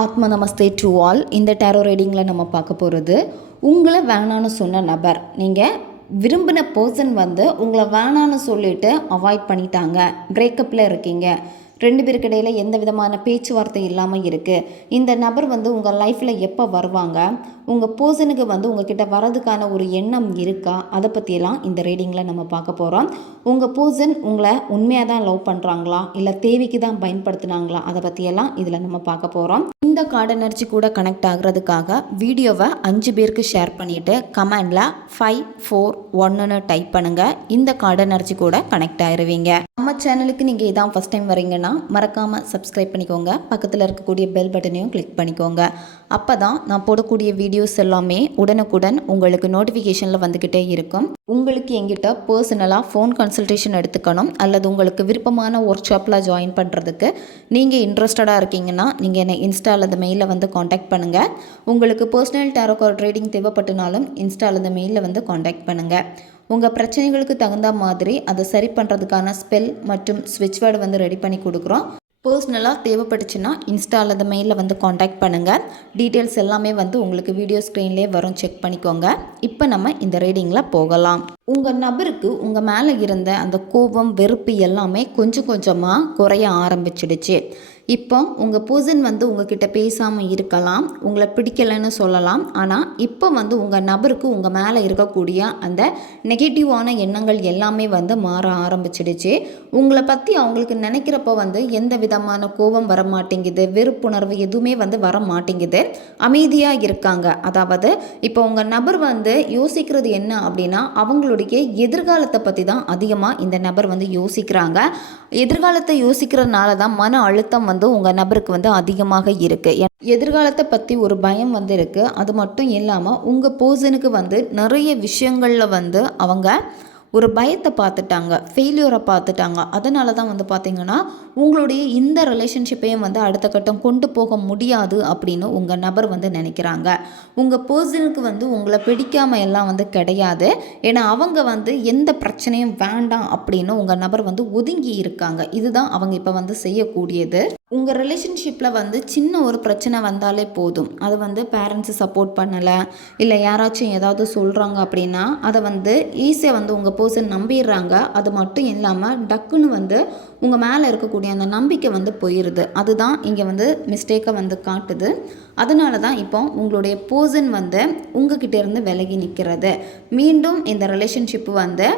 ஆத்ம namaste to all இந்த tarot ரீடிங்கில் நம்ம பார்க்க போகிறது உங்களை வேணான்னு சொன்ன நபர். நீங்கள் விரும்பின பர்சன் வந்து உங்களை வேணான்னு சொல்லிட்டு அவாய்ட் பண்ணிட்டாங்க. பிரேக்கப்பில் இருக்கீங்க. ரெண்டு பேருக்கு இடையில எந்த விதமான பேச்சுவார்த்தை இல்லாமல் இருக்குது இந்த நபர் வந்து உங்கள் லைஃப்பில் எப்போ வருவாங்க? உங்கள் பர்சனுக்கு வந்து உங்ககிட்ட வரதுக்கான ஒரு எண்ணம் இருக்கா? அதை பற்றியெல்லாம் இந்த ரீடிங்கில் நம்ம பார்க்க போகிறோம் உங்கள் பர்சன் உங்களை உண்மையாக தான் லவ் பண்ணுறாங்களா இல்லை தேவைக்கு தான் பயன்படுத்துனாங்களா? அதை பற்றியெல்லாம் இதில் நம்ம பார்க்க போகிறோம் இந்த கார்டு எனர்ஜி கூட கனெக்ட் ஆகுறதுக்காக வீடியோவை அஞ்சு பேருக்கு ஷேர் பண்ணிவிட்டு கமெண்டில் ஃபைவ் ஃபோர் ஒன்றுன்னு டைப் பண்ணுங்கள் இந்த கார்டு எனர்ஜி கூட கனெக்ட் ஆயிடுவீங்க நம்ம சேனலுக்கு நீங்கள் இதான் ஃபஸ்ட் டைம் வரீங்கன்னா மறக்காமல் சப்ஸ்கிரைப் பண்ணிக்கோங்க. பக்கத்தில் இருக்கக்கூடிய பெல் பட்டனையும் கிளிக் பண்ணிக்கோங்க. அப்போ தான் நான் போடக்கூடிய வீடியோஸ் எல்லாமே உடனுக்குடன் உங்களுக்கு நோட்டிஃபிகேஷனில் வந்துக்கிட்டே இருக்கும். உங்களுக்கு எங்கிட்ட பர்சனலாக ஃபோன் கன்சல்டேஷன் எடுத்துக்கணும் அல்லது உங்களுக்கு விருப்பமான ஒர்க் ஷாப்பில் ஜாயின் பண்ணுறதுக்கு நீங்கள் இன்ட்ரெஸ்டடாக இருக்கீங்கன்னா நீங்கள் என்னை இன்ஸ்டா அல்லது மெயிலில் வந்து காண்டாக்ட் பண்ணுங்கள் உங்களுக்கு பர்சனல் டேரோ ட்ரேடிங் தேவைப்பட்டனாலும் இன்ஸ்டா அல்லது மெயிலில் வந்து காண்டாக்ட் பண்ணுங்கள் உங்கள் பிரச்சனைகளுக்கு தகுந்த மாதிரி அதை சரி பண்ணுறதுக்கான ஸ்பெல் மற்றும் ஸ்விட்ச் வேர்டு வந்து ரெடி பண்ணி கொடுக்குறோம். பர்சனலாக தேவைப்பட்டுச்சுன்னா இன்ஸ்டா அல்லது மெயிலில் வந்து காண்டாக்ட் பண்ணுங்கள் டீட்டெயில்ஸ் எல்லாமே வந்து உங்களுக்கு வீடியோ ஸ்க்ரீன்லேயே வரும். செக் பண்ணிக்கோங்க. இப்போ நம்ம இந்த ரீடிங்கில் போகலாம். உங்கள் நபருக்கு உங்கள் மேலே இருந்த அந்த கோபம் வெறுப்பு எல்லாமே கொஞ்சம் கொஞ்சமாக குறைய ஆரம்பிச்சிடுச்சு. இப்போ உங்கள் பர்சன் வந்து உங்ககிட்ட பேசாமல் இருக்கலாம் உங்களை பிடிக்கலைன்னு சொல்லலாம். ஆனால் இப்போ வந்து உங்கள் நபருக்கு உங்கள் மேலே இருக்கக்கூடிய அந்த நெகட்டிவான எண்ணங்கள் எல்லாமே வந்து மாற ஆரம்பிச்சிடுச்சு. உங்களை பற்றி அவங்களுக்கு நினைக்கிறப்போ வந்து எந்த விதமான கோபம் வர மாட்டேங்குது வெறுப்புணர்வு எதுவுமே வந்து வர மாட்டேங்குது அமைதியாக இருக்காங்க. அதாவது இப்போ உங்கள் நபர் வந்து யோசிக்கிறது என்ன அப்படின்னா அவங்களுடைய எதிர்காலத்தை பற்றி தான் அதிகமாக இந்த நபர் வந்து யோசிக்கிறாங்க. எதிர்காலத்தை யோசிக்கிறதுனால தான் மன அழுத்தம் வந்து வந்து உங்கள் நபருக்கு வந்து அதிகமாக இருக்குது எதிர்காலத்தை பற்றி ஒரு பயம் வந்து இருக்குது அது மட்டும் இல்லாமல் உங்கள் போர்சனுக்கு வந்து நிறைய விஷயங்களில் வந்து அவங்க ஒரு பயத்தை பார்த்துட்டாங்க. ஃபெயிலியரை பார்த்துட்டாங்க. அதனால தான் வந்து பார்த்திங்கன்னா உங்களுடைய இந்த ரிலேஷன்ஷிப்பையும் வந்து அடுத்த கட்டம் கொண்டு போக முடியாது அப்படின்னு உங்கள் நபர் வந்து நினைக்கிறாங்க. உங்கள் பர்சனுக்கு வந்து உங்களை பிடிக்காம எல்லாம் வந்து கிடையாது. ஏன்னா அவங்க வந்து எந்த பிரச்சனையும் வேண்டாம் அப்படின்னு உங்கள் நபர் வந்து ஒதுங்கி இருக்காங்க. இதுதான் அவங்க இப்போ வந்து செய்யக்கூடியது. உங்கள் ரிலேஷன்ஷிப்பில் வந்து சின்ன ஒரு பிரச்சனை வந்தாலே போதும். அது வந்து பேரண்ட்ஸு சப்போர்ட் பண்ணலை இல்லை யாராச்சும் ஏதாவது சொல்கிறாங்க அப்படின்னா அதை வந்து ஈஸியாக வந்து உங்கள் பர்சன் நம்பிடுறாங்க. அது மட்டும் இல்லாமல் டக்குன்னு வந்து உங்கள் மேலே இருக்கக்கூடிய அந்த நம்பிக்கை வந்து போயிடுது அதுதான் இங்கே வந்து மிஸ்டேக்கை வந்து காட்டுது. அதனால தான் இப்போ உங்களுடைய பர்சன் வந்து உங்ககிட்ட இருந்து விலகி நிற்கிறது மீண்டும் இந்த ரிலேஷன்ஷிப்பு வந்து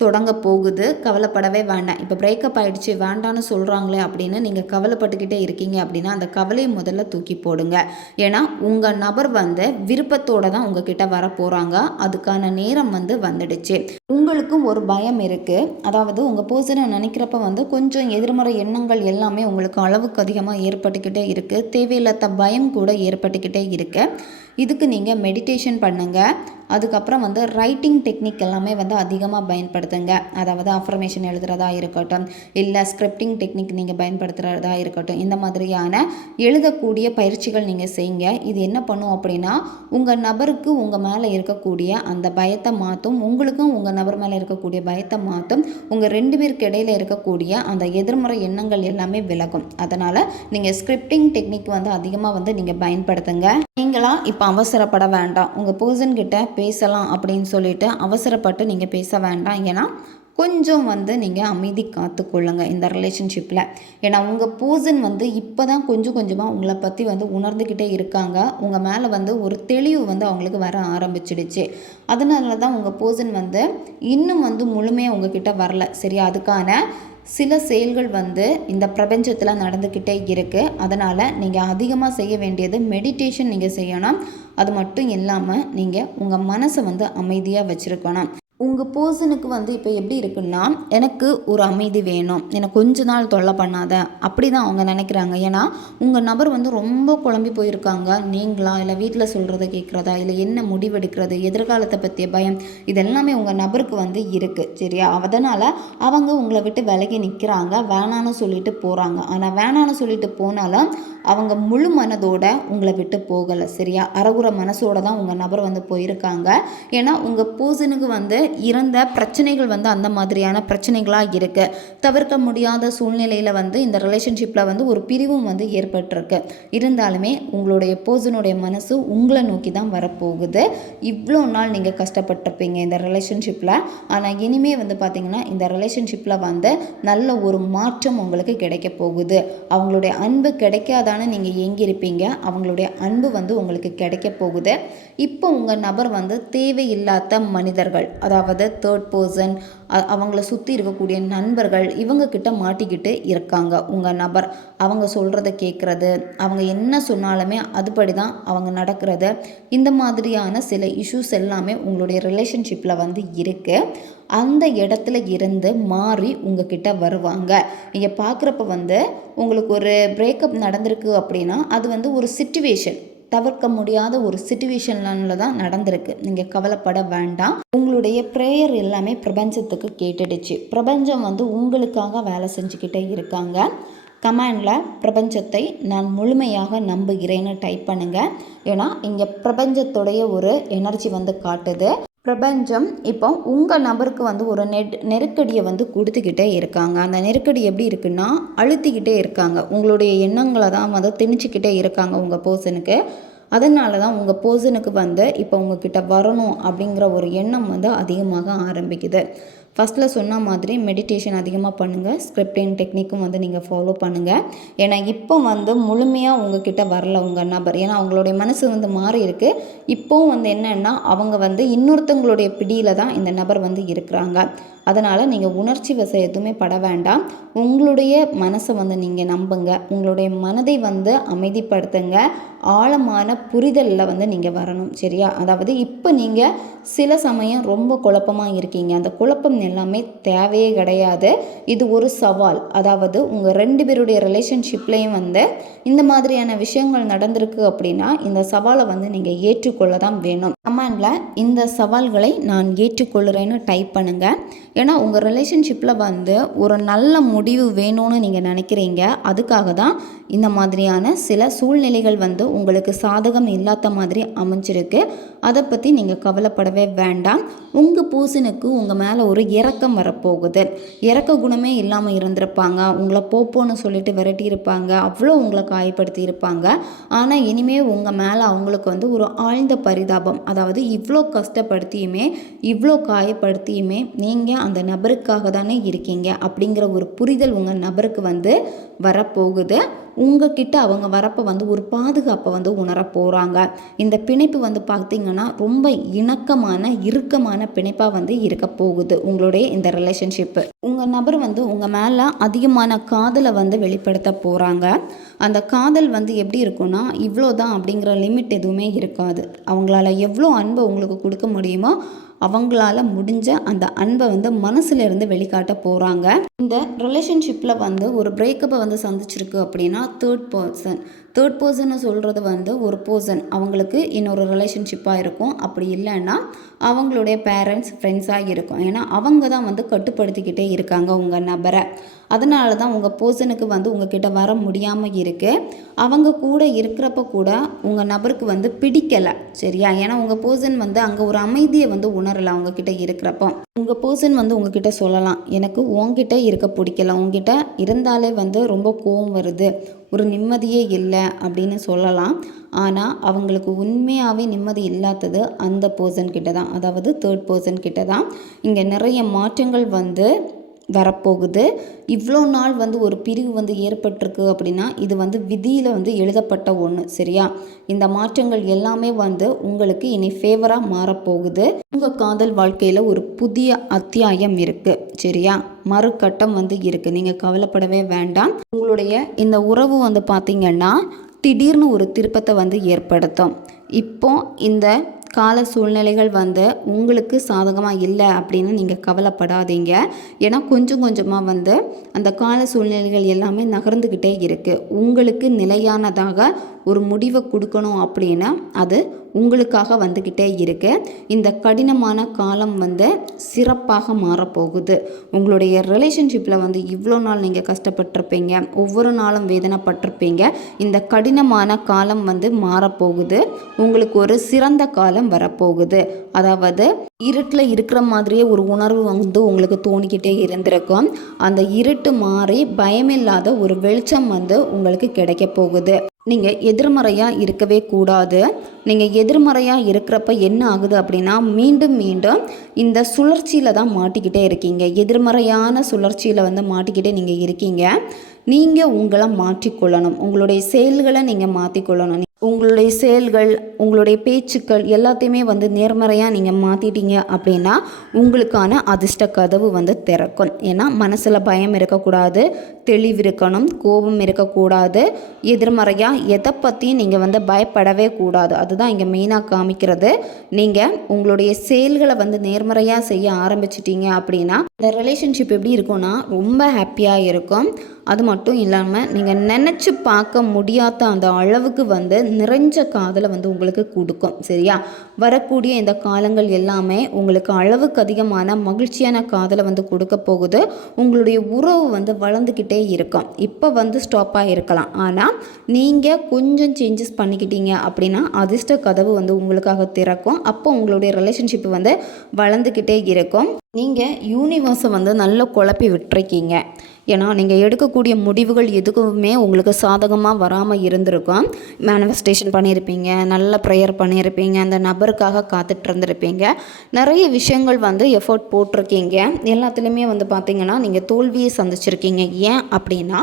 தொடங்க போகுது. கவலைப்படவே வேண்டாம். இப்போ பிரேக்கப் ஆகிடுச்சு வேண்டான்னு சொல்கிறாங்களே அப்படின்னு நீங்கள் கவலைப்பட்டுக்கிட்டே இருக்கீங்க அப்படின்னா அந்த கவலையை முதல்ல தூக்கி போடுங்க. ஏன்னா உங்கள் நபர் வந்து விருப்பத்தோடு தான் உங்ககிட்ட வர போகிறாங்க அதுக்கான நேரம் வந்து வந்துடுச்சு. உங்களுக்கும் ஒரு பயம் இருக்குது அதாவது உங்கள் பர்சனை நினைக்கிறப்ப வந்து கொஞ்சம் எதிர்மறை எண்ணங்கள் எல்லாமே உங்களுக்கு அளவுக்கு அதிகமாக ஏற்பட்டுக்கிட்டே இருக்குது தேவையில்லாத பயம் கூட ஏற்பட்டுக்கிட்டே இருக்குது இதுக்கு நீங்கள் மெடிடேஷன் பண்ணுங்கள் அதுக்கப்புறம் வந்து ரைட்டிங் டெக்னிக் எல்லாமே வந்து அதிகமாக பயன்படுத்துங்க. அதாவது அஃபர்மேஷன் எழுதுறதா இருக்கட்டும் இல்லை ஸ்கிரிப்டிங் டெக்னிக் நீங்கள் பயன்படுத்துகிறதா இருக்கட்டும் இந்த மாதிரியான எழுதக்கூடிய பயிற்சிகள் நீங்கள் செய்யுங்க. இது என்ன பண்ணும் அப்படின்னா உங்கள் நபருக்கு உங்கள் மேலே இருக்கக்கூடிய அந்த பயத்தை மாற்றும் உங்களுக்கும் உங்கள் நபர் மேலே இருக்கக்கூடிய பயத்தை மாற்றும் உங்கள் ரெண்டு பேருக்கு இடையில இருக்கக்கூடிய அந்த எதிர்மறை எண்ணங்கள் எல்லாமே விலகும். அதனால் நீங்கள் ஸ்கிரிப்டிங் டெக்னிக் வந்து அதிகமாக வந்து நீங்கள் பயன்படுத்துங்க. நீங்களாம் இப்போ அவசரப்பட வேண்டாம். உங்கள் பர்சன்கிட்ட பேசலாம் அப்படின்னு சொல்லிட்டு அவசரப்பட்டு நீங்கள் பேச வேண்டாம். ஏன்னா கொஞ்சம் வந்து நீங்கள் அமைதி காத்துக்கொள்ளுங்கள் இந்த ரிலேஷன்ஷிப்பில் ஏன்னா உங்கள் பர்சன் வந்து இப்போ தான் கொஞ்சம் கொஞ்சமாக உங்களை பற்றி வந்து உணர்ந்துக்கிட்டே இருக்காங்க. உங்கள் மேலே வந்து ஒரு தெளிவு வந்து அவங்களுக்கு வர ஆரம்பிச்சிடுச்சு. அதனால தான் உங்கள் பர்சன் வந்து இன்னும் வந்து முழுமையாக உங்ககிட்ட வரல. சரி அதுக்கான சில செயல்கள் வந்து இந்த பிரபஞ்சத்தில் நடந்துக்கிட்டே இருக்குது அதனால் நீங்கள் அதிகமாக செய்ய வேண்டியது மெடிடேஷன் நீங்கள் செய்யணும். அது மட்டும் இல்லாமல் நீங்கள் உங்கள் மனசை வந்து அமைதியாக வச்சுருக்கணும். உங்கள் பர்சனுக்கு வந்து இப்போ எப்படி இருக்குன்னா எனக்கு ஒரு அமைதி வேணும். எனக்கு கொஞ்ச நாள் தொல்லை பண்ணாத. அப்படி தான் அவங்க நினைக்கிறாங்க. ஏன்னா உங்கள் நபர் வந்து ரொம்ப குழம்பி போயிருக்காங்க. நீங்களா? இல்லை வீட்டில் சொல்கிறத கேட்குறதா இல்லை என்ன முடிவெடுக்கிறது? எதிர்காலத்தை பற்றிய பயம்? இதெல்லாமே உங்கள் நபருக்கு வந்து இருக்குது சரியா? அதனால் அவங்க உங்களை விட்டு விலகி நிற்கிறாங்க வேணான்னு சொல்லிட்டு போகிறாங்க ஆனால் வேணான்னு சொல்லிட்டு போனாலும் அவங்க முழு மனதோட உங்களை விட்டு போகலை. சரியா? அறகுற மனசோட தான் உங்கள் நபர் வந்து போயிருக்காங்க. ஏன்னா உங்கள் பூசனுக்கு வந்து இருந்த பிரச்சனைகள் வந்து அந்த மாதிரியான பிரச்சனைகளாக இருக்குது தவிர்க்க முடியாத சூழ்நிலையில் வந்து இந்த ரிலேஷன்ஷிப்பில் வந்து ஒரு பிரிவும் வந்து ஏற்பட்டிருக்கு. இருந்தாலுமே உங்களுடைய போர்சனுடைய மனசு உங்களை நோக்கி தான் வரப்போகுது. இவ்வளோ நாள் நீங்கள் கஷ்டப்பட்டிருப்பீங்க இந்த ரிலேஷன்ஷிப்பில் ஆனால் இனிமே வந்து பார்த்திங்கன்னா இந்த ரிலேஷன்ஷிப்பில் வந்து நல்ல ஒரு மாற்றம் உங்களுக்கு கிடைக்க போகுது. அவங்களுடைய அன்பு கிடைக்காதானே நீங்கள் ஏங்கியிருப்பீங்க. அவங்களுடைய அன்பு வந்து உங்களுக்கு கிடைக்க போகுது. இப்போ உங்கள் நபர் வந்து தேவையில்லாத மனிதர்கள் அதாவது தேர்ட் பர்சன் அவங்கள சுற்றி இருக்கக்கூடிய நண்பர்கள் இவங்கக்கிட்ட மாட்டிக்கிட்டு இருக்காங்க. உங்கள் நபர் அவங்க சொல்கிறத கேட்குறது அவங்க என்ன சொன்னாலுமே அதுபடி தான் அவங்க நடக்கிறது இந்த மாதிரியான சில இஷ்யூஸ் எல்லாமே உங்களுடைய ரிலேஷன்ஷிப்பில் வந்து இருக்குது அந்த இடத்துல இருந்து மாறி உங்ககிட்ட வருவாங்க. நீங்கள் பார்க்குறப்ப வந்து உங்களுக்கு ஒரு பிரேக்கப் நடந்திருக்கு அப்படின்னா அது வந்து ஒரு சுச்சுவேஷன் தவிர்க்க முடியாத ஒரு சுச்சுவேஷனில் தான் நடந்திருக்கு. நீங்கள் கவலைப்பட வேண்டாம். உங்களுடைய ப்ரேயர் எல்லாமே பிரபஞ்சத்துக்கு கேட்டுடுச்சு. பிரபஞ்சம் வந்து உங்களுக்காக வேலை செஞ்சுக்கிட்டே இருக்காங்க. கமாண்டில் பிரபஞ்சத்தை நான் முழுமையாக நம்புகிறேன்னு டைப் பண்ணுங்கள் ஏன்னா இங்கே பிரபஞ்சத்துடைய ஒரு எனர்ஜி வந்து காட்டுது. பிரபஞ்சம் இப்போ உங்கள் நபருக்கு வந்து ஒரு நெட் நெருக்கடியை வந்து கொடுத்துக்கிட்டே இருக்காங்க. அந்த நெருக்கடி எப்படி இருக்குன்னா அழுத்திக்கிட்டே இருக்காங்க. உங்களுடைய எண்ணங்களை தான் வந்து திணிச்சிக்கிட்டே இருக்காங்க உங்கள் பர்சனுக்கு அதனால தான் உங்கள் பர்சனுக்கு வந்து இப்போ உங்ககிட்ட வரணும் அப்படிங்கிற ஒரு எண்ணம் வந்து அதிகமாக ஆரம்பிக்குது. ஃபஸ்ட்டில் சொன்ன மாதிரி மெடிடேஷன் அதிகமாக பண்ணுங்கள் ஸ்கிரிப்டிங் டெக்னிக்கும் வந்து நீங்கள் ஃபாலோ பண்ணுங்கள் ஏன்னா இப்போ வந்து முழுமையாக உங்ககிட்ட வரல உங்கள் நபர். ஏன்னா அவங்களுடைய மனசு வந்து மாறி இருக்குது இப்போவும் வந்து என்னென்னா அவங்க வந்து இன்னொருத்தவங்களுடைய பிடியில் தான் இந்த நபர் வந்து இருக்கிறாங்க. அதனால் நீங்கள் உணர்ச்சி வசம் எதுவுமே பட வேண்டாம். உங்களுடைய மனசை வந்து நீங்கள் நம்புங்க. உங்களுடைய மனதை வந்து அமைதிப்படுத்துங்க. ஆழமான புரிதலில் வந்து நீங்கள் வரணும். சரியா? அதாவது இப்போ நீங்கள் சில சமயம் ரொம்ப குழப்பமாக இருக்கீங்க. அந்த குழப்பம் எல்லாமே தேவையே கிடையாது. இது ஒரு சவால். அதாவது உங்கள் ரெண்டு பேருடைய ரிலேஷன்ஷிப்லேயும் வந்து இந்த மாதிரியான விஷயங்கள் நடந்திருக்கு அப்படின்னா இந்த சவாலை வந்து நீங்கள் ஏற்றுக்கொள்ள தான் வேணும். கமாண்டில் இந்த சவால்களை நான் ஏற்றுக்கொள்கிறேன்னு டைப் பண்ணுங்கள் ஏன்னா உங்கள் ரிலேஷன்ஷிப்பில் வந்து ஒரு நல்ல முடிவு வேணும்னு நீங்கள் நினைக்கிறீங்க. அதுக்காக தான் இந்த மாதிரியான சில சூழ்நிலைகள் வந்து உங்களுக்கு சாதகம் இல்லாத மாதிரி அமைஞ்சிருக்கு. அதை பற்றி நீங்கள் கவலைப்படவே வேண்டாம். உங்கள் பூசனுக்கு உங்கள் மேலே ஒரு இறக்கம் வரப்போகுது. இறக்க குணமே இல்லாமல் இருந்திருப்பாங்க. உங்களை போப்போன்னு சொல்லிட்டு விரட்டி இருப்பாங்க அவ்வளோ உங்களை காயப்படுத்தி இருப்பாங்க ஆனால் இனிமேல் உங்கள் மேலே அவங்களுக்கு வந்து ஒரு ஆழ்ந்த பரிதாபம் அதாவது இவ்வளோ கஷ்டப்படுத்தியுமே இவ்வளோ காயப்படுத்தியுமே நீங்கள் அந்த நபருக்காக தானே இருக்கீங்க அப்படிங்கிற ஒரு புரிதல் உங்கள் நபருக்கு வந்து வரப்போகுது. உங்ககிட்ட அவங்க வரப்போ வந்து ஒரு பாதுகாப்பை வந்து உணர போகிறாங்க இந்த பிணைப்பு வந்து பார்த்திங்கன்னா ரொம்ப இணக்கமான இறுக்கமான பிணைப்பாக வந்து இருக்க போகுது உங்களுடைய இந்த ரிலேஷன்ஷிப்பு உங்கள் நபர் வந்து உங்கள் மேலே அதிகமான காதலை வந்து வெளிப்படுத்த போகிறாங்க அந்த காதல் வந்து எப்படி இருக்கும்னா இவ்வளோ தான் அப்படிங்கிற லிமிட் எதுவுமே இருக்காது. அவங்களால எவ்வளோ அன்பை உங்களுக்கு கொடுக்க முடியுமோ அவங்களால முடிஞ்ச அந்த அன்பை வந்து மனசுலேருந்து வெளிக்காட்ட போகிறாங்க இந்த ரிலேஷன்ஷிப்பில் வந்து ஒரு பிரேக்கப்பை வந்து சந்திச்சிருக்கு அப்படின்னா தேர்ட் பர்சன் தேர்ட் பர்சனை சொல்கிறது வந்து ஒரு பர்சன் அவங்களுக்கு இன்னொரு ரிலேஷன்ஷிப்பாக இருக்கும். அப்படி இல்லைன்னா அவங்களுடைய பேரண்ட்ஸ் ஃப்ரெண்ட்ஸாக இருக்கும். ஏன்னா அவங்க தான் வந்து கட்டுப்படுத்திக்கிட்டே இருக்காங்க உங்கள் நபரை. அதனால தான் உங்கள் பர்சனுக்கு வந்து உங்ககிட்ட வர முடியாமல் இருக்குது அவங்க கூட இருக்கிறப்ப கூட உங்கள் நபருக்கு வந்து பிடிக்கலை சரியா? ஏன்னா உங்கள் பர்சன் வந்து அங்கே ஒரு அமைதியை வந்து உணரலை அவங்கக்கிட்ட இருக்கிறப்போ. உங்கள் பர்சன் வந்து உங்ககிட்ட சொல்லலாம் எனக்கு உங்ககிட்ட இருக்க பிடிக்கல. உங்ககிட்ட இருந்தாலே வந்து ரொம்ப கோவம் வருது. ஒரு நிம்மதியே இல்லை அப்படின்னு சொல்லலாம். ஆனால் அவங்களுக்கு உண்மையாகவே நிம்மதி இல்லாதது அந்த பர்சன் கிட்ட தான் அதாவது தேர்ட் பர்சன் கிட்ட தான் இங்கே நிறைய மாற்றங்கள் வந்து வரப்போகுது. இவ்வளோ நாள் வந்து ஒரு பிரிவு வந்து ஏற்பட்டிருக்கு அப்படின்னா இது வந்து விதியில் வந்து எழுதப்பட்ட ஒன்று சரியா? இந்த மாற்றங்கள் எல்லாமே வந்து உங்களுக்கு இனி ஃபேவராக மாறப்போகுது. உங்கள் காதல் வாழ்க்கையில் ஒரு புதிய அத்தியாயம் இருக்குது சரியா? மறுகட்டம் வந்து இருக்குது நீங்கள் கவலைப்படவே வேண்டாம். உங்களுடைய இந்த உறவு வந்து பார்த்திங்கன்னா திடீர்னு ஒரு திருப்பத்தை வந்து ஏற்படுத்தும். இப்போ இந்த கால சூழ்நிலைகள் வந்து உங்களுக்கு சாதகமாக இல்லை அப்படின்னு நீங்கள் கவலைப்படாதீங்க. ஏன்னா கொஞ்சம் கொஞ்சமாக வந்து அந்த கால சூழ்நிலைகள் எல்லாமே நகர்ந்துக்கிட்டே இருக்குது உங்களுக்கு நிலையானதாக ஒரு முடிவை கொடுக்கணும் அப்படின்னா அது உங்களுக்காக வந்துக்கிட்டே இருக்கு. இந்த கடினமான காலம் வந்து சிறப்பாக மாறப்போகுது. உங்களுடைய ரிலேஷன்ஷிப்பில் வந்து இவ்வளோ நாள் நீங்கள் கஷ்டப்பட்டிருப்பீங்க ஒவ்வொரு நாளும் வேதனைப்பட்டிருப்பீங்க. இந்த கடினமான காலம் வந்து மாறப்போகுது. உங்களுக்கு ஒரு சிறந்த காலம் வரப்போகுது. அதாவது இருட்டில் இருக்கிற மாதிரியே ஒரு உணர்வு வந்து உங்களுக்கு தோணிக்கிட்டே இருந்திருக்கும். அந்த இருட்டு மாறி பயமில்லாத ஒரு வெளிச்சம் வந்து உங்களுக்கு கிடைக்க போகுது. நீங்கள் எதிர்மறையாக இருக்கவே கூடாது. நீங்கள் எதிர்மறையாக இருக்கிறப்ப என்ன ஆகுது அப்படின்னா மீண்டும் மீண்டும் இந்த சுழற்சியில் தான் மாட்டிக்கிட்டே இருக்கீங்க. எதிர்மறையான சுழற்சியில் வந்து மாட்டிக்கிட்டே நீங்கள் இருக்கீங்க. நீங்கள் உங்களை மாற்றிக்கொள்ளணும். உங்களுடைய செயல்களை நீங்கள் மாற்றிக்கொள்ளணும். உங்களுடைய செயல்கள் உங்களுடைய பேச்சுக்கள் எல்லாத்தையுமே வந்து நேர்மறையாக நீங்கள் மாற்றிட்டீங்க அப்படின்னா உங்களுக்கான அதிர்ஷ்ட கதவு வந்து திறக்கும். ஏன்னா மனசில் பயம் இருக்கக்கூடாது தெளிவு இருக்கணும் கோபம் இருக்கக்கூடாது எதிர்மறையாக எதை பற்றியும் நீங்கள் வந்து பயப்படவே கூடாது. அதுதான் இங்கே மெயினாக காமிக்கிறது. நீங்கள் உங்களுடைய செயல்களை வந்து நேர்மறையாக செய்ய ஆரம்பிச்சிட்டீங்க அப்படின்னா இந்த ரிலேஷன்ஷிப் எப்படி இருக்கும்னா ரொம்ப ஹாப்பியாக இருக்கும். அது மட்டும் இல்லாமல் நீங்கள் நினச்சி பார்க்க முடியாத அந்த அளவுக்கு வந்து நிறைஞ்ச காதலை வந்து உங்களுக்கு கொடுக்கும் சரியா? வரக்கூடிய இந்த காலங்கள் எல்லாமே உங்களுக்கு அளவுக்கு அதிகமான மகிழ்ச்சியான காதலை வந்து கொடுக்க போகுது. உங்களுடைய உறவு வந்து வளர்ந்துக்கிட்டே இருக்கும். இப்போ வந்து ஸ்டாப்பாக இருக்கலாம் ஆனால் நீங்கள் கொஞ்சம் சேஞ்சஸ் பண்ணிக்கிட்டீங்க அப்படின்னா அதிர்ஷ்ட கதவு வந்து உங்களுக்காக திறக்கும். அப்போ உங்களுடைய ரிலேஷன்ஷிப் வந்து வளர்ந்துக்கிட்டே இருக்கும். நீங்கள் யூனிவர்ஸை வந்து நல்லா குழப்பி விட்டுருக்கீங்க. ஏன்னா நீங்கள் எடுக்கக்கூடிய முடிவுகள் எதுக்குமே உங்களுக்கு சாதகமாக வராமல் இருந்திருக்கும். மேனிஃபெஸ்டேஷன் பண்ணியிருப்பீங்க நல்ல ப்ரேயர் பண்ணியிருப்பீங்க அந்த நபருக்காக காத்துட்டு இருந்திருப்பீங்க. நிறைய விஷயங்கள் வந்து எஃபோர்ட் போட்டிருக்கீங்க. எல்லாத்துலேயுமே வந்து பார்த்தீங்கன்னா நீங்கள் தோல்வியை சந்திச்சிருக்கீங்க. ஏன் அப்படின்னா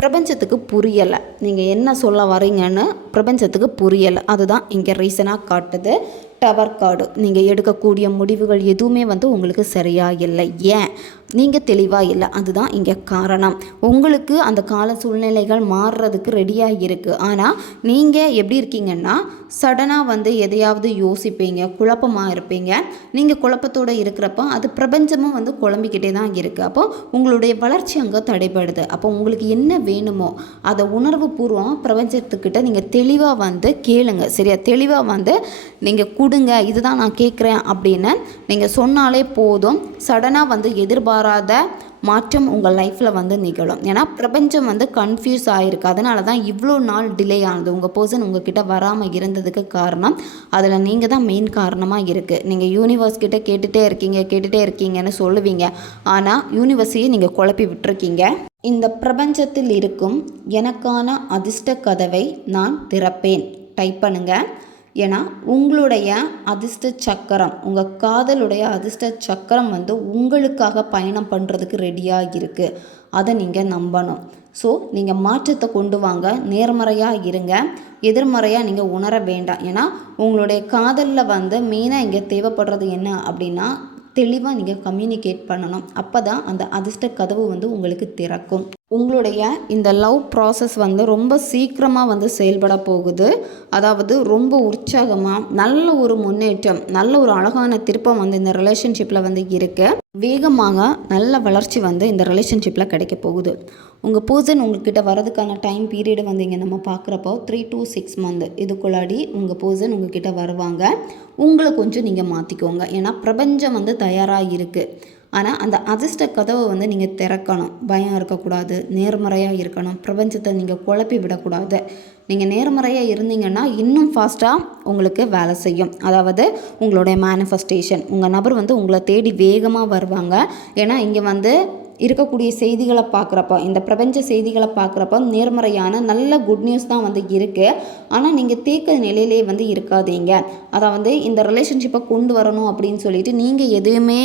பிரபஞ்சத்துக்கு புரியலை. நீங்கள் என்ன சொல்ல வரீங்கன்னு பிரபஞ்சத்துக்கு புரியலை. அதுதான் இங்கே ரீசனாக காட்டுது. டவர் கார்டு நீங்கள் எடுக்கக்கூடிய முடிவுகள் எதுவுமே வந்து உங்களுக்கு சரியாக இல்லை. ஏன்? நீங்கள் தெளிவாக இல்லை. அதுதான் இங்கே காரணம். உங்களுக்கு அந்த கால சூழ்நிலைகள் மாறுறதுக்கு ரெடியாக இருக்குது ஆனால் நீங்கள் எப்படி இருக்கீங்கன்னா சடனாக வந்து எதையாவது யோசிப்பீங்க குழப்பமாக இருப்பீங்க. நீங்கள் குழப்பத்தோடு இருக்கிறப்ப அது பிரபஞ்சமும் வந்து குழம்பிக்கிட்டே தான் இருக்குது அப்போ உங்களுடைய வளர்ச்சி அங்கே தடைபடுது. அப்போ உங்களுக்கு என்ன வேணுமோ அதை உணர்வு பூர்வமாக பிரபஞ்சத்துக்கிட்ட நீங்கள் தெளிவாக வந்து கேளுங்க. சரியா? தெளிவாக வந்து நீங்கள் கொடுங்க இதுதான் நான் கேட்குறேன் அப்படின்னு நீங்கள் சொன்னாலே போதும். சடனாக வந்து எதிர்பாராத மாற்றம் உங்கள் லைஃப்பில் வந்து நிகழும். ஏன்னா பிரபஞ்சம் வந்து கன்ஃபியூஸ் ஆகிருக்கு அதனால தான் இவ்வளோ நாள் டிலே ஆனது. உங்கள் பர்சன் உங்ககிட்ட வராமல் இருந்ததுக்கு காரணம் அதில் நீங்கள் தான் மெயின் காரணமாக இருக்குது நீங்கள் யூனிவர்ஸ் கிட்டே கேட்டுகிட்டே இருக்கீங்க கேட்டுகிட்டே இருக்கீங்கன்னு சொல்லுவீங்க. ஆனால் யூனிவர்ஸையே நீங்கள் குழப்பி விட்டுருக்கீங்க. இந்த பிரபஞ்சத்தில் இருக்கும் எனக்கான அதிர்ஷ்ட கதவை நான் திறப்பேன். டைப் பண்ணுங்கள் ஏன்னா உங்களுடைய அதிர்ஷ்ட சக்கரம் உங்கள் காதலுடைய அதிர்ஷ்ட சக்கரம் வந்து உங்களுக்காக பயணம் பண்ணுறதுக்கு ரெடியாக இருக்குது அதை நீங்கள் நம்பணும். ஸோ நீங்கள் மாற்றத்தை கொண்டு வாங்க. நேர்மறையாக இருங்க. எதிர்மறையாக நீங்கள் உணர வேண்டாம். ஏன்னா உங்களுடைய காதலில் வந்து மெயினாக இங்கே தேவைப்படுறது என்ன அப்படின்னா தெளிவாக நீங்கள் கம்யூனிகேட் பண்ணணும். அப்போ தான் அந்த அதிர்ஷ்ட கதவு வந்து உங்களுக்கு திறக்கும். உங்களுடைய இந்த லவ் ப்ராசஸ் வந்து ரொம்ப சீக்கிரமாக வந்து செயல்பட போகுது. அதாவது ரொம்ப உற்சாகமாக நல்ல ஒரு முன்னேற்றம் நல்ல ஒரு அழகான திருப்பம் வந்து இந்த ரிலேஷன்ஷிப்பில் வந்து இருக்குது வேகமாக நல்ல வளர்ச்சி வந்து இந்த ரிலேஷன்ஷிப்பில் கிடைக்க போகுது. உங்கள் பர்சன் உங்கள்கிட்ட வரதுக்கான டைம் பீரியடு வந்து இங்கே நம்ம பார்க்குறப்போ த்ரீ டு சிக்ஸ் மந்த் இதுக்குள்ளாடி உங்கள் பர்சன் உங்கள்கிட்ட வருவாங்க. உங்களை கொஞ்சம் நீங்கள் மாற்றிக்கோங்க ஏன்னா பிரபஞ்சம் வந்து தயாராக இருக்குது ஆனால் அந்த அதிர்ஷ்ட கதவை வந்து நீங்கள் திறக்கணும். பயம் இருக்கக்கூடாது நேர்மறையாக இருக்கணும். பிரபஞ்சத்தை நீங்கள் குழப்பி விடக்கூடாது. நீங்கள் நேர்மறையாக இருந்தீங்கன்னா இன்னும் ஃபாஸ்ட்டாக உங்களுக்கு வேலை செய்யும். அதாவது உங்களுடைய மேனிஃபெஸ்டேஷன் உங்கள் நபர் வந்து உங்களை தேடி வேகமாக வருவாங்க. ஏன்னா இங்கே வந்து இருக்கக்கூடிய செய்திகளை பார்க்குறப்ப இந்த பிரபஞ்ச செய்திகளை பார்க்குறப்ப நேர்மறையான நல்ல குட் நியூஸ் தான் வந்து இருக்குது ஆனால் நீங்கள் தேக்க நிலையிலே வந்து இருக்காதீங்க. அதாவது இந்த ரிலேஷன்ஷிப்பை கொண்டு வரணும் அப்படின்னு சொல்லிட்டு நீங்கள் எதுவுமே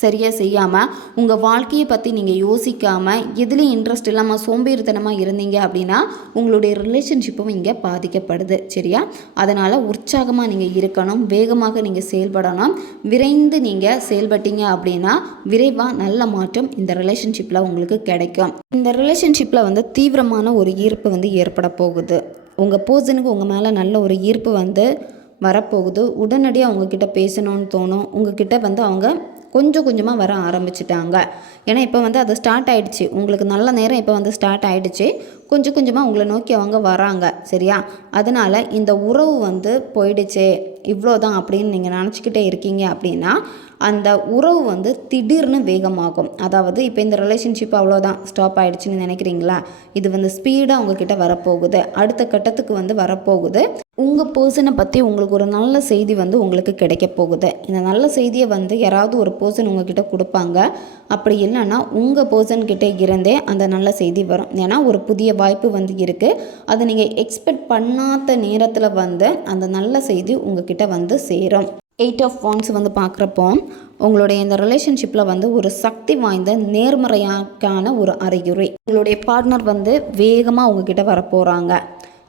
சரியாக செய்யாமல் உங்கள் வாழ்க்கையை பற்றி நீங்கள் யோசிக்காமல் எதுலேயும் இன்ட்ரெஸ்ட் இல்லாமல் சோம்பேறித்தனமாக இருந்தீங்க அப்படின்னா உங்களுடைய ரிலேஷன்ஷிப்பும் இங்கே பாதிக்கப்படுது சரியா? அதனால் உற்சாகமாக நீங்கள் இருக்கணும் வேகமாக நீங்கள் செயல்படணும். விரைந்து நீங்கள் செயல்பட்டீங்க அப்படின்னா விரைவாக நல்ல மாற்றம் இந்த ரிலேஷன்ஷிப்பில் உங்களுக்கு கிடைக்கும். இந்த ரிலேஷன்ஷிப்பில் வந்து தீவிரமான ஒரு ஈர்ப்பு வந்து ஏற்பட போகுது. உங்கள் பர்சனுக்கு உங்கள் மேலே நல்ல ஒரு ஈர்ப்பு வந்து வரப்போகுது. உடனடியாக அவங்கக்கிட்ட பேசணும்னு தோணும். உங்ககிட்ட வந்து அவங்க கொஞ்சம் கொஞ்சமாக வர ஆரம்பிச்சிட்டாங்க. ஏன்னா இப்போ வந்து அது ஸ்டார்ட் ஆகிடுச்சு உங்களுக்கு நல்ல நேரம் இப்போ வந்து ஸ்டார்ட் ஆகிடுச்சு கொஞ்சம் கொஞ்சமாக உங்களை நோக்கி அவங்க வராங்க. சரியா? அதனால் இந்த உறவு வந்து போயிடுச்சு. இவ்வளோதான் அப்படின்னு நீங்கள் நினச்சிக்கிட்டே இருக்கீங்க அப்படின்னா அந்த உறவு வந்து திடீர்னு வேகமாகும். அதாவது இப்போ இந்த ரிலேஷன்ஷிப் அவ்வளோதான் ஸ்டாப் ஆகிடுச்சின்னு நினைக்கிறீங்களா? இது வந்து ஸ்பீடாக உங்ககிட்ட வரப்போகுது. அடுத்த கட்டத்துக்கு வந்து வரப்போகுது. உங்கள் பர்சனை பற்றி உங்களுக்கு ஒரு நல்ல செய்தி வந்து உங்களுக்கு கிடைக்க போகுது. இந்த நல்ல செய்தியை வந்து யாராவது ஒரு பர்சன் உங்ககிட்ட கொடுப்பாங்க. அப்படி இல்லைன்னா உங்கள் பர்சன்கிட்ட இருந்தே அந்த நல்ல செய்தி வரும். ஏன்னா ஒரு புதிய வாய்ப்பு வந்து இருக்குது அதை நீங்கள் எக்ஸ்பெக்ட் பண்ணாத நேரத்தில் வந்து அந்த நல்ல செய்தி உங்ககிட்ட வந்து சேரும். எயிட் ஆஃப் ஒன்ஸ் வந்து பார்க்குறப்போ உங்களுடைய இந்த ரிலேஷன்ஷிப்பில் வந்து ஒரு சக்தி வாய்ந்த நேர்மறையாக்கான ஒரு அறிகுறி. உங்களுடைய பார்ட்னர் வந்து வேகமாக உங்ககிட்ட வரப்போகிறாங்க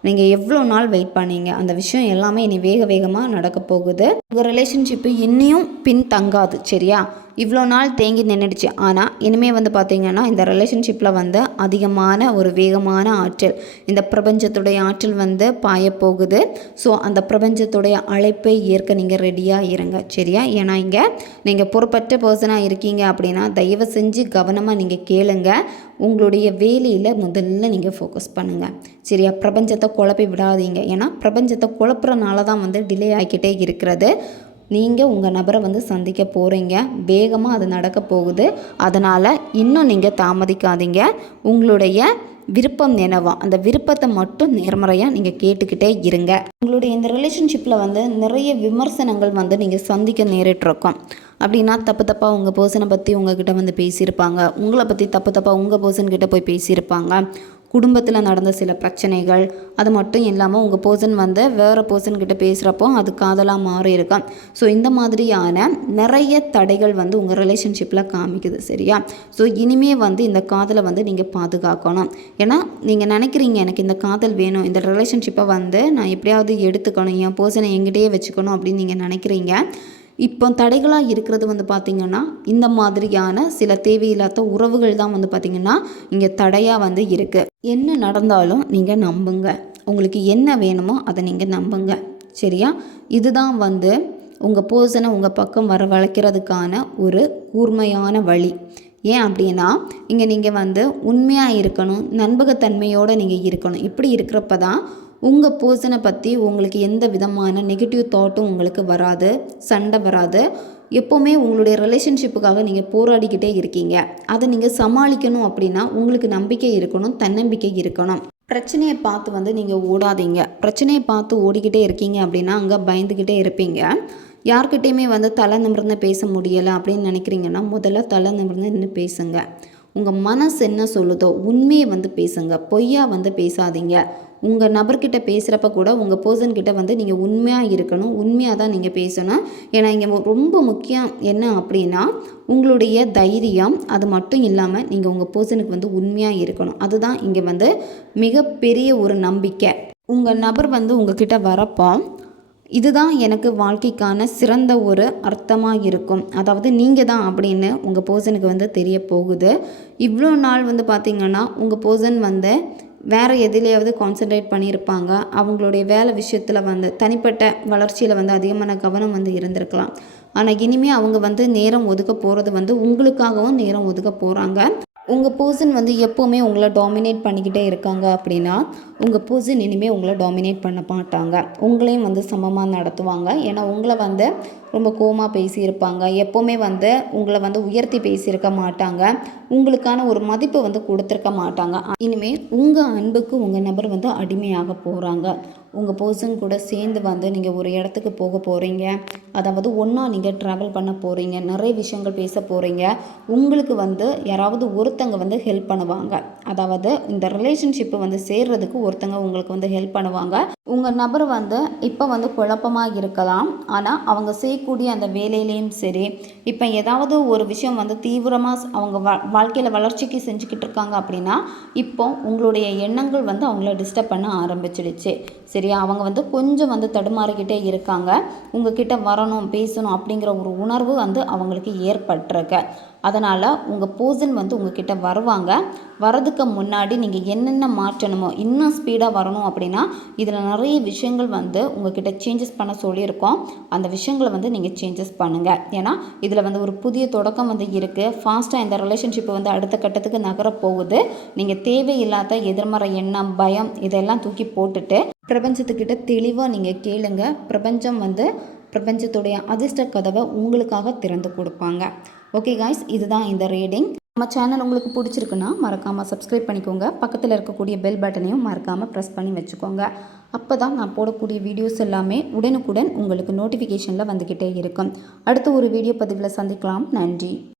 நீங்கள் எவ்வளோ நாள் வெயிட் பண்ணீங்க? அந்த விஷயம் எல்லாமே இனி வேக வேகமாக நடக்க போகுது. உங்கள் ரிலேஷன்ஷிப்பு இன்னையும் பின் தங்காது சரியா? இவ்வளோ நாள் தேங்கி நின்றுடுச்சு ஆனால் இனிமேல் வந்து பார்த்தீங்கன்னா இந்த ரிலேஷன்ஷிப்பில் வந்து அதிகமான ஒரு வேகமான ஆற்றல். இந்த பிரபஞ்சத்துடைய ஆற்றல் வந்து பாயப்போகுது. ஸோ அந்த பிரபஞ்சத்துடைய அழைப்பை ஏற்க நீங்கள் ரெடியாக இருங்க. சரியா? ஏன்னா இங்கே நீங்கள் பொறுப்பற்ற பர்சனாக இருக்கீங்க அப்படின்னா தயவு செஞ்சு கவனமாக நீங்கள் கேளுங்க. உங்களுடைய வேலையில் முதல்ல நீங்கள் ஃபோக்கஸ் பண்ணுங்கள் சரியா? பிரபஞ்சத்தை குழப்பி விடாதீங்க. ஏன்னா பிரபஞ்சத்தை குழப்புறனால தான் வந்து டிலே ஆகிக்கிட்டே இருக்கிறது. நீங்கள் உங்கள் நபரை வந்து சந்திக்க போகிறீங்க வேகமாக அது நடக்க போகுது. அதனால் இன்னும் நீங்கள் தாமதிக்காதீங்க. உங்களுடைய விருப்பம் என்னவா அந்த விருப்பத்தை மட்டும் நேர்மறையாக நீங்கள் கேட்டுக்கிட்டே இருங்க. உங்களுடைய இந்த ரிலேஷன்ஷிப்பில் வந்து நிறைய விமர்சனங்கள் வந்து நீங்கள் சந்திக்க நேரிட்டிருக்கோம். அப்படின்னா தப்பு தப்பாக உங்கள் பர்சனை பற்றி உங்ககிட்ட வந்து பேசியிருப்பாங்க. உங்களை பற்றி தப்பு தப்பாக உங்கள் பர்சன்கிட்ட போய் பேசியிருப்பாங்க. குடும்பத்தில் நடந்த சில பிரச்சனைகள் அது மட்டும் இல்லாமல் உங்கள் பர்சன் வந்து வேறு பர்சன்கிட்ட பேசுகிறப்போ அது காதலாக மாறி இருக்கும் ஸோ இந்த மாதிரியான நிறைய தடைகள் வந்து உங்கள் ரிலேஷன்ஷிப்பில் காமிக்குது சரியா? ஸோ இனிமே வந்து இந்த காதலை வந்து நீங்கள் பாதுகாக்கணும். ஏன்னா நீங்கள் நினைக்கிறீங்க எனக்கு இந்த காதல் வேணும் இந்த ரிலேஷன்ஷிப்பை வந்து நான் எப்படியாவது எடுத்துக்கணும் என் பர்சனை எங்கிட்டே வச்சுக்கணும் அப்படின்னு நீங்கள் நினைக்கிறீங்க. இப்போ தடைகளாக இருக்கிறது வந்து பார்த்திங்கன்னா இந்த மாதிரியான சில தேவையில்லாத உறவுகள் தான் வந்து பார்த்திங்கன்னா இங்கே தடையாக வந்து இருக்குது என்ன நடந்தாலும் நீங்கள் நம்புங்க. உங்களுக்கு என்ன வேணுமோ அதை நீங்கள் நம்புங்க. சரியா? இதுதான் வந்து உங்கள் பர்சனை உங்கள் பக்கம் வர வளர்க்கிறதுக்கான ஒரு கூர்மையான வழி. ஏன் அப்படின்னா இங்கே நீங்கள் வந்து உண்மையாக இருக்கணும் நண்பகத்தன்மையோடு நீங்கள் இருக்கணும். இப்படி இருக்கிறப்ப தான் உங்கள் பர்சனை பற்றி உங்களுக்கு எந்த விதமான நெகட்டிவ் தாட்டும் உங்களுக்கு வராது சண்டை வராது. எப்போவுமே உங்களுடைய ரிலேஷன்ஷிப்புக்காக நீங்கள் போராடிக்கிட்டே இருக்கீங்க. அதை நீங்கள் சமாளிக்கணும் அப்படின்னா உங்களுக்கு நம்பிக்கை இருக்கணும் தன்னம்பிக்கை இருக்கணும். பிரச்சனையை பார்த்து வந்து நீங்கள் ஓடாதீங்க. பிரச்சனையை பார்த்து ஓடிக்கிட்டே இருக்கீங்க அப்படின்னா அங்கே பயந்துக்கிட்டே இருப்பீங்க. யார்கிட்டேயுமே வந்து தலை நிமிர்ந்து பேச முடியலை அப்படின்னு நினைக்கிறீங்கன்னா முதல்ல தலை நிமிர்ந்து நின்று பேசுங்க. உங்கள் மனசு என்ன சொல்லுதோ உண்மையை வந்து பேசுங்க. பொய்யா வந்து பேசாதீங்க. உங்கள் நபர்கிட்ட பேசுகிறப்ப கூட உங்கள் பர்சன்கிட்ட வந்து நீங்கள் உண்மையாக இருக்கணும் உண்மையாக தான் நீங்கள் பேசணும். ஏன்னா இங்கே ரொம்ப முக்கியம் என்ன அப்படின்னா உங்களுடைய தைரியம் அது மட்டும் இல்லாமல் நீங்கள் உங்கள் பர்சனுக்கு வந்து உண்மையாக இருக்கணும். அதுதான் இங்கே வந்து மிகப்பெரிய ஒரு நம்பிக்கை. உங்கள் நபர் வந்து உங்ககிட்ட வரப்போ இதுதான் எனக்கு வாழ்க்கைக்கான சிறந்த ஒரு அர்த்தமாக இருக்கும். அதாவது நீங்கள் தான் அப்படின்னு உங்கள் பர்சனுக்கு வந்து தெரிய போகுது. இவ்வளோ நாள் வந்து பார்த்திங்கன்னா உங்கள் பர்சன் வந்து வேறு எதுலேயாவது கான்சென்ட்ரேட் பண்ணியிருப்பாங்க. அவங்களுடைய வேலை விஷயத்தில் வந்து தனிப்பட்ட வளர்ச்சியில் வந்து அதிகமான கவனம் வந்து இருந்திருக்கலாம். ஆனால் இனிமேல் அவங்க வந்து நேரம் ஒதுக்க போகிறது வந்து உங்களுக்காகவும் நேரம் ஒதுக்க போகிறாங்க உங்கள் பர்சன் வந்து எப்போவுமே உங்களை டாமினேட் பண்ணிக்கிட்டே இருக்காங்க அப்படின்னா உங்கள் பர்சன் இனிமேல் உங்களை டாமினேட் பண்ண மாட்டாங்க. உங்களையும் வந்து சமமாக நடத்துவாங்க. ஏன்னா உங்களை வந்து ரொம்ப கோமாக பேசியிருப்பாங்க. எப்போவுமே வந்து உங்களை வந்து உயர்த்தி பேசியிருக்க மாட்டாங்க. உங்களுக்கான ஒரு மதிப்பு வந்து கொடுத்துருக்க மாட்டாங்க. இனிமேல் உங்கள் அன்புக்கு உங்கள் நபர் வந்து அடிமையாக போகிறாங்க உங்கள் பர்சன் கூட சேர்ந்து வந்து நீங்கள் ஒரு இடத்துக்கு போக போகிறீங்க அதாவது ஒன்றா நீங்கள் ட்ராவல் பண்ண போகிறீங்க நிறைய விஷயங்கள் பேச போகிறீங்க உங்களுக்கு வந்து யாராவது ஒருத்தங்க வந்து ஹெல்ப் பண்ணுவாங்க. அதாவது இந்த ரிலேஷன்ஷிப்பு வந்து சேர்றதுக்கு ஒருத்தங்க உங்களுக்கு வந்து ஹெல்ப் பண்ணுவாங்க. உங்கள் நபர் வந்து இப்போ வந்து குழப்பமாக இருக்கலாம். ஆனால் அவங்க செய்யக்கூடிய அந்த வேலையிலையும் சரி இப்போ ஏதாவது ஒரு விஷயம் வந்து தீவிரமாக அவங்க வா வாழ்க்கையில் வளர்ச்சிக்கு செஞ்சுக்கிட்டு இருக்காங்க அப்படின்னா இப்போ உங்களுடைய எண்ணங்கள் வந்து அவங்கள டிஸ்டர்ப் பண்ண ஆரம்பிச்சிடுச்சு. சரியா? அவங்க வந்து கொஞ்சம் வந்து தடுமாறிக்கிட்டே இருக்காங்க. உங்ககிட்ட வரணும் பேசணும் அப்படிங்கிற ஒரு உணர்வு வந்து அவங்களுக்கு ஏற்பட்டிருக்கு. அதனால் உங்கள் பர்சன் வந்து உங்ககிட்ட வருவாங்க. வரதுக்கு முன்னாடி நீங்கள் என்னென்ன மாற்றணுமோ இன்னும் ஸ்பீடாக வரணும் அப்படின்னா இதில் நிறைய விஷயங்கள் வந்து உங்ககிட்ட சேஞ்சஸ் பண்ண சொல்லியிருக்கோம். அந்த விஷயங்களை வந்து நீங்கள் சேஞ்சஸ் பண்ணுங்கள் ஏன்னா இதில் வந்து ஒரு புதிய தொடக்கம் வந்து இருக்குது ஃபாஸ்ட்டாக இந்த ரிலேஷன்ஷிப்பை வந்து அடுத்த கட்டத்துக்கு நகரப் போகுது. நீங்கள் தேவையில்லாத எதிர்மறை எண்ணம் பயம் இதெல்லாம் தூக்கி போட்டுட்டு பிரபஞ்சத்துக்கிட்ட தெளிவாக நீங்கள் கேளுங்க. பிரபஞ்சம் வந்து பிரபஞ்சத்துடைய அதிர்ஷ்ட கதவை உங்களுக்காக திறந்து கொடுப்பாங்க. ஓகே காய்ஸ் இதுதான் இந்த ரீடிங் நம்ம சேனல் உங்களுக்கு பிடிச்சிருக்குன்னா மறக்காமல் சப்ஸ்கிரைப் பண்ணிக்கோங்க. பக்கத்தில் இருக்கக்கூடிய பெல் பட்டனையும் மறக்காமல் ப்ரெஸ் பண்ணி வச்சுக்கோங்க. அப்போ தான் நான் போடக்கூடிய வீடியோஸ் எல்லாமே உடனுக்குடன் உங்களுக்கு நோட்டிஃபிகேஷனில் வந்துக்கிட்டே இருக்கும். அடுத்த ஒரு வீடியோ பதிவில் சந்திக்கலாம். நன்றி.